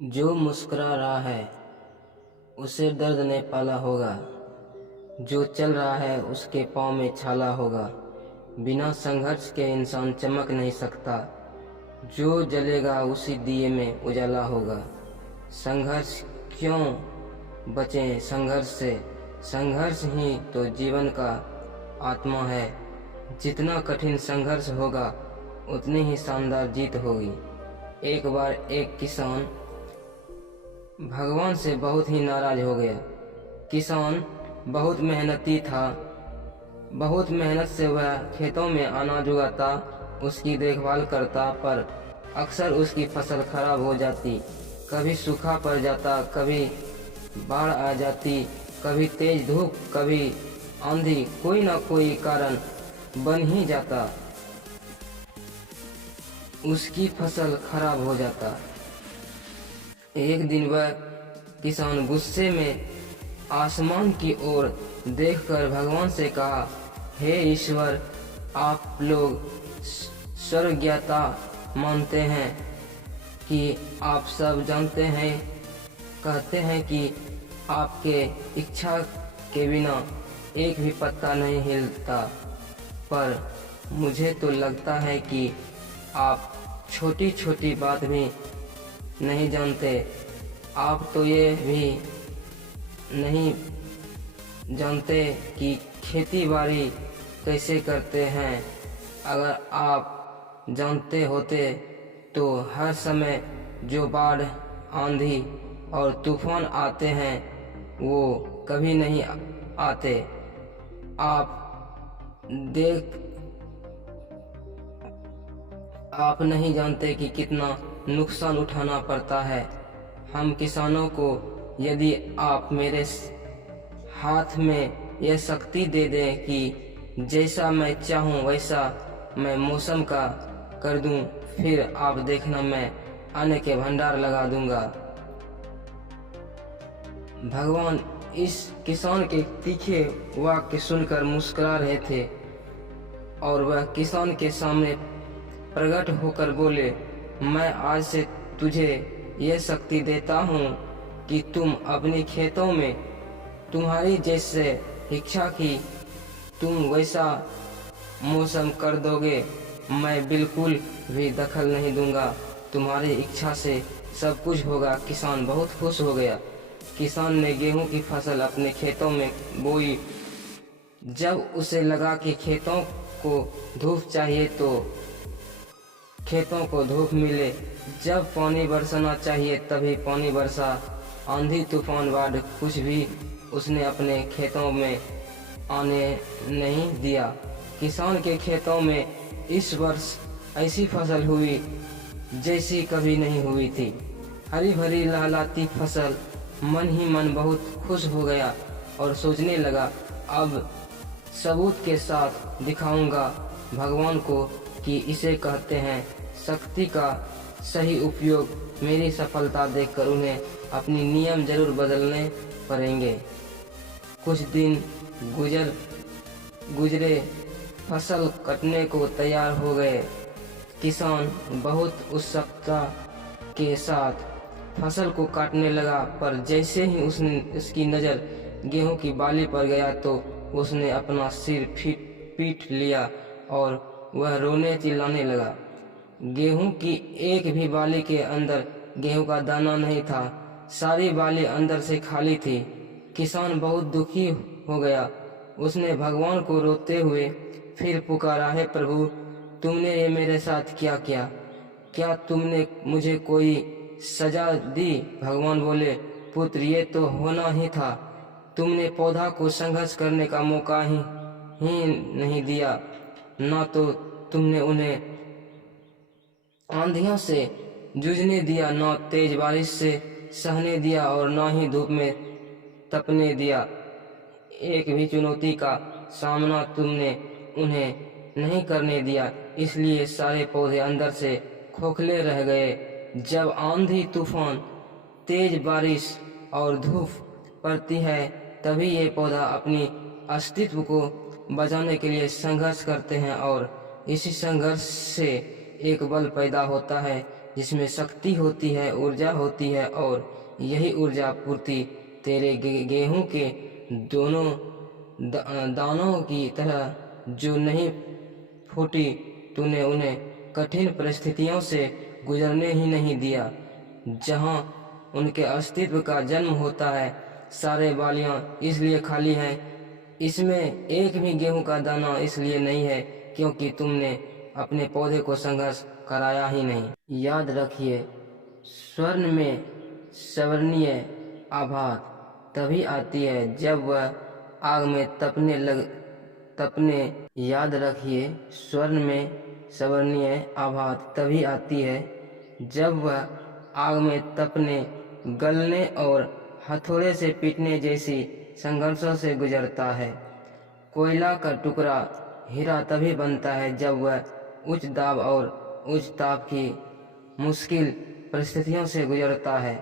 जो मुस्कुरा रहा है उसे दर्द ने पाला होगा। जो चल रहा है उसके पाँव में छाला होगा। बिना संघर्ष के इंसान चमक नहीं सकता। जो जलेगा उसी दिए में उजाला होगा। संघर्ष क्यों बचें संघर्ष से। संघर्ष ही तो जीवन का आत्मा है। जितना कठिन संघर्ष होगा उतनी ही शानदार जीत होगी। एक बार एक किसान भगवान से बहुत ही नाराज हो गया। किसान बहुत मेहनती था। बहुत मेहनत से वह खेतों में अनाज उगाता, उसकी देखभाल करता, पर अक्सर उसकी फसल खराब हो जाती। कभी सूखा पड़ जाता, कभी बाढ़ आ जाती, कभी तेज धूप, कभी आंधी, कोई ना कोई कारण बन ही जाता, उसकी फसल खराब हो जाता। एक दिन वह किसान गुस्से में आसमान की ओर देखकर भगवान से कहा, हे ईश्वर, आप लोग सर्वज्ञता मानते हैं कि आप सब जानते हैं, कहते हैं कि आपके इच्छा के बिना एक भी पत्ता नहीं हिलता, पर मुझे तो लगता है कि आप छोटी छोटी बात भी नहीं जानते। आप तो ये भी नहीं जानते कि खेती बाड़ी कैसे करते हैं। अगर आप जानते होते तो हर समय जो बाढ़, आंधी और तूफान आते हैं वो कभी नहीं आते। आप नहीं जानते कि कितना नुकसान उठाना पड़ता है हम किसानों को। यदि आप मेरे हाथ में यह शक्ति दे दें कि जैसा मैं चाहूँ वैसा मैं मौसम का कर दूं, फिर आप देखना मैं अन्न के भंडार लगा दूंगा। भगवान इस किसान के तीखे वाक्य सुनकर मुस्कुरा रहे थे और वह किसान के सामने प्रकट होकर बोले, मैं आज से तुझे यह शक्ति देता हूँ कि तुम अपने खेतों में तुम्हारी जैसे इच्छा की तुम वैसा मौसम कर दोगे। मैं बिल्कुल भी दखल नहीं दूंगा, तुम्हारी इच्छा से सब कुछ होगा। किसान बहुत खुश हो गया। किसान ने गेहूं की फसल अपने खेतों में बोई। जब उसे लगा कि खेतों को धूप चाहिए तो खेतों को धूप मिले, जब पानी बरसना चाहिए तभी पानी बरसा। आंधी तूफान बाढ़ कुछ भी उसने अपने खेतों में आने नहीं दिया। किसान के खेतों में इस वर्ष ऐसी फसल हुई जैसी कभी नहीं हुई थी। हरी भरी लहलाती फसल। मन ही मन बहुत खुश हो गया और सोचने लगा, अब सबूत के साथ दिखाऊंगा भगवान को कि इसे कहते हैं शक्ति का सही उपयोग। मेरी सफलता देखकर उन्हें अपनी नियम जरूर बदलने पड़ेंगे। कुछ दिन गुजरे, फसल कटने को तैयार हो गए। किसान बहुत उत्सुकता के साथ फसल को काटने लगा, पर जैसे ही उसकी नज़र गेहूं की बाली पर गया तो उसने अपना सिर पीट लिया और वह रोने चिल्लाने लगा। गेहूं की एक भी बाली के अंदर गेहूं का दाना नहीं था। सारी बाली अंदर से खाली थी। किसान बहुत दुखी हो गया। उसने भगवान को रोते हुए फिर पुकारा, हे प्रभु, तुमने ये मेरे साथ क्या किया? क्या तुमने मुझे कोई सजा दी? भगवान बोले, पुत्र, ये तो होना ही था। तुमने पौधा को संघर्ष करने का मौका ही नहीं दिया। ना तो तुमने उन्हें आंधियों से जूझने दिया, ना तेज बारिश से सहने दिया और ना ही धूप में तपने दिया। एक भी चुनौती का सामना तुमने उन्हें नहीं करने दिया। इसलिए सारे पौधे अंदर से खोखले रह गए। जब आंधी तूफान, तेज बारिश और धूप पड़ती है तभी ये पौधा अपनी अस्तित्व को बचाने के लिए संघर्ष करते हैं और इसी संघर्ष से एक बल पैदा होता है जिसमें शक्ति होती है, ऊर्जा होती है, और यही ऊर्जा पूर्ति तेरे गेहूं के दोनों दानों की तरह जो नहीं फूटी। तूने उन्हें कठिन परिस्थितियों से गुजरने ही नहीं दिया जहां उनके अस्तित्व का जन्म होता है। सारे बालियां इसलिए खाली हैं, इसमें एक भी गेहूं का दाना इसलिए नहीं है क्योंकि तुमने अपने पौधे को संघर्ष कराया ही नहीं। याद रखिए, स्वर्ण में सवर्णीय आभात तभी आती है जब वह आग में तपने याद रखिए, स्वर्ण में सवर्णीय आभात तभी आती है जब वह आग में तपने, गलने और हथौड़े से पीटने जैसी संघर्षों से गुजरता है। कोयला का टुकड़ा हीरा तभी बनता है जब वह उच्च दाब और उच्च ताप की मुश्किल परिस्थितियों से गुजरता है।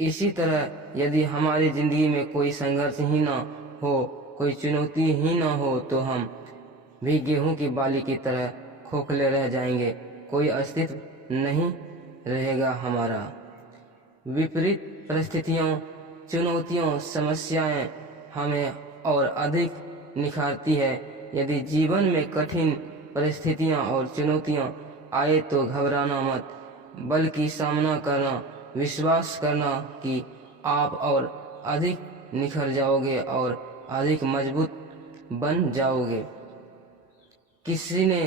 इसी तरह यदि हमारी जिंदगी में कोई संघर्ष ही ना हो, कोई चुनौती ही ना हो, तो हम भी गेहूं की बाली की तरह खोखले रह जाएंगे, कोई अस्तित्व नहीं रहेगा हमारा। विपरीत परिस्थितियों, चुनौतियों, समस्याएं हमें और अधिक निखारती है। यदि जीवन में कठिन परिस्थितियां और चुनौतियां आए तो घबराना मत, बल्कि सामना करना, विश्वास करना कि आप और अधिक निखर जाओगे और अधिक मजबूत बन जाओगे। किसी ने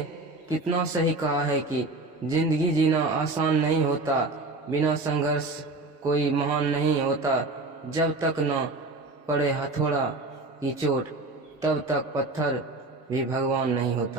कितना सही कहा है कि जिंदगी जीना आसान नहीं होता, बिना संघर्ष कोई महान नहीं होता। जब तक न पड़े हथौड़ा की चोट, तब तक पत्थर भी भगवान नहीं होता।